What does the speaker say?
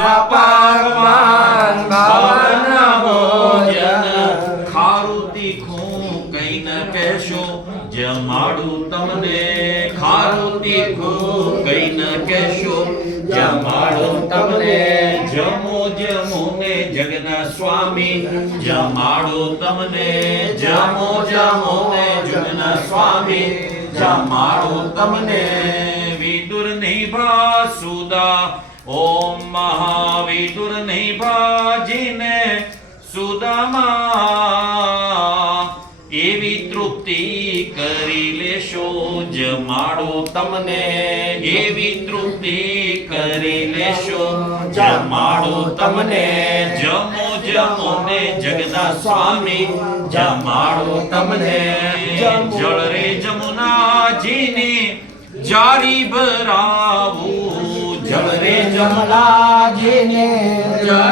પકવાન ભાવન ભોજન ખારું તીખું કઈ ન કહેશો જમાડું તમને ખારું તીખું કઈ ન કહેશો જમાડું તમને જમો જમો ને જગના સ્વામી જમાડું તમને જમો જમો ને જગના સ્વામી જમાડું તમને વિદુર નિભા સુદા ઓમ મહાવિદુર નિભાજીને સુદામા એવી તૃપ્તિ કરી લેશો જમાડો તમને એવી તૃપ્તિ કરી લેશો જમાડો તમને જમો જમો ને જગના સ્વામી જમાડો તમને જળ રે જમુનાજીની જારી ભરાવું જળ રે જમલાજીને જળ